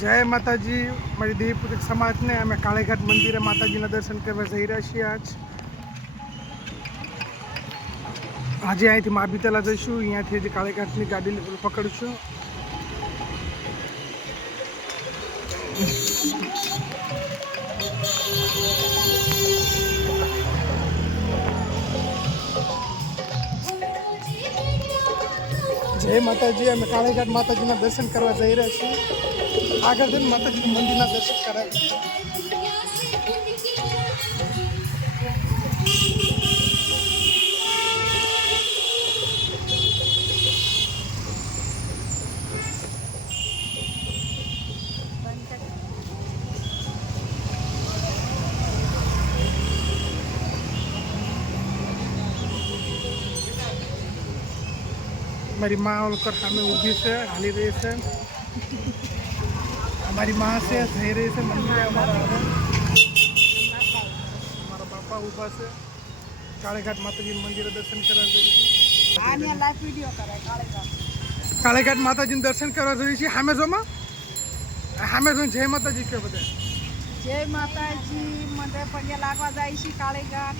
जय माताजी मारी देवीपुत्र समाज ने अमे काळेघाट मंदिरे माताजी दर्शन करवा जई रह्या छीए। आज अहींथी महाबीतला जईशुं, अहींयाथी हजी काळेघाटनी गाड़ी पकड़शुं। जय माताजी अमे काळेघाट माताजी दर्शन करवा जई रह्या छीए। आगळ जईने माताजी मंदिर दर्शन करावे। हमारी माँ ओलकर हमें ऊभी से हाली रही से। हमारी माँ से जई रही से मंदिर हमारा बापा ऊभा से काळेघाट माताजी मंदिर दर्शन करवा जई छे। काळेघाट माताजी दर्शन करवा जई छे। हमें जो जय माताजी के बदे जय माताजी मंदिर पंगे लागवा जाई छी काळेघाट।